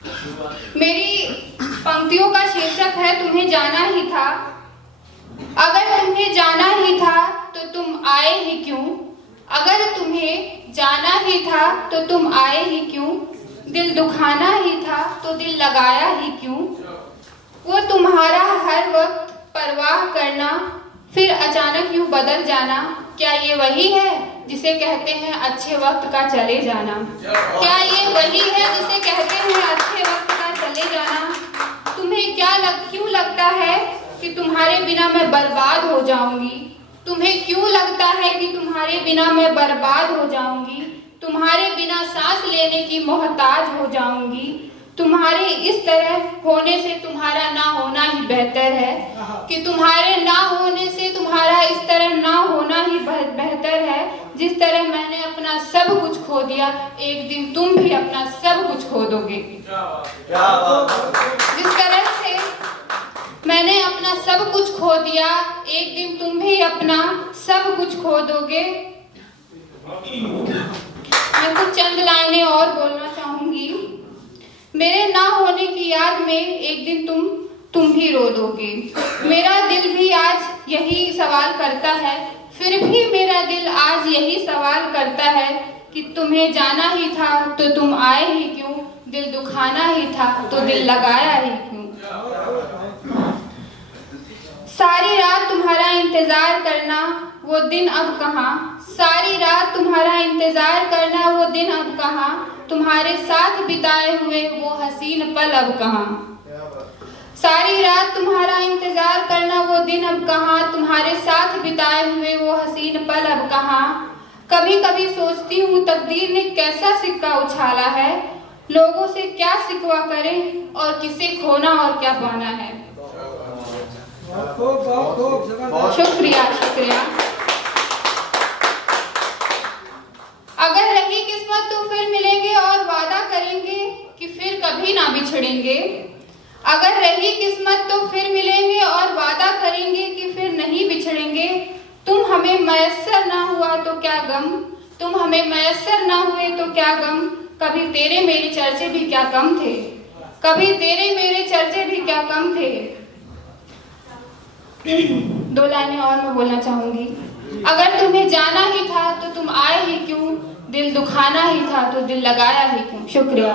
मेरी पंक्तियों का शीर्षक है तुम्हें जाना ही था। अगर तुम्हें जाना ही था तो तुम आए ही क्यों? अगर तुम्हें जाना ही था तो तुम आए ही क्यों? दिल दुखाना ही था तो दिल लगाया ही क्यों? वो तुम्हारा हर वक्त परवाह करना, फिर अचानक यूं बदल जाना, क्या ये वही है जिसे कहते हैं अच्छे वक्त का चले जाना? क्या ये वही है जिसे कहते हैं अच्छे वक्त का चले जाना? तुम्हें क्यों लगता है कि तुम्हारे बिना मैं बर्बाद हो जाऊंगी? तुम्हें क्यों लगता है कि तुम्हारे बिना मैं बर्बाद हो जाऊंगी? तुम्हारे बिना सांस लेने की मोहताज हो जाऊंगी। तुम्हारे इस तरह होने से तुम्हारा ना होना ही बेहतर है, कि तुम्हारे ना होने से तुम्हारा इस तरह ना होना ही बेहतर है। जिस तरह मैंने अपना सब कुछ खो दिया, एक दिन तुम भी अपना सब कुछ खो दोगे। जिस तरह से मैंने अपना सब कुछ खो दिया, एक दिन तुम भी अपना सब कुछ खो दोगे। मैं कुछ चंद लाइनें और बोलना चाहूंगी। मेरे ना होने की याद में एक दिन तुम भी रो दोगे। मेरा दिल भी आज यही सवाल करता है, फिर भी मेरा दिल आज यही सवाल करता है कि तुम्हें जाना ही था तो तुम आए ही क्यों? दिल दुखाना ही था तो दिल लगाया ही क्यों? सारी रात तुम्हारा इंतजार करना, वो दिन अब कहाँ? सारी रात तुम्हारा इंतजार करना, वो दिन अब कहाँ? तुम्हारे साथ बिताए हुए वो हसीन पल अब कहाँ? सारी रात तुम्हारा इंतजार करना, वो दिन अब कहाँ? तुम्हारे साथ बिताए हुए वो हसीन पल अब कहाँ? कभी कभी सोचती हूँ तकदीर ने कैसा सिक्का उछाला है, लोगों से क्या सिकवा करें और किसे खोना और क्या पाना है। शुक्रिया शुक्रिया। अगर रही किस्मत तो फिर मिलेंगे और वादा करेंगे कि फिर कभी ना बिछड़ेंगे। अगर रही किस्मत तो फिर मिलेंगे और वादा करेंगे कि फिर नहीं बिछड़ेंगे। तुम हमें मयस्सर ना हुआ तो क्या गम, तुम हमें मयस्सर ना हुए तो क्या गम। कभी तेरे मेरे चर्चे भी क्या कम थे, कभी तेरे मेरे चर्चे भी क्या कम थे। दो लाइनें और मैं बोलना चाहूंगी। अगर तुम्हें जाना ही था तो तुम आए ही क्यों? दिल दुखाना ही था तो दिल लगाया ही क्यों? शुक्रिया।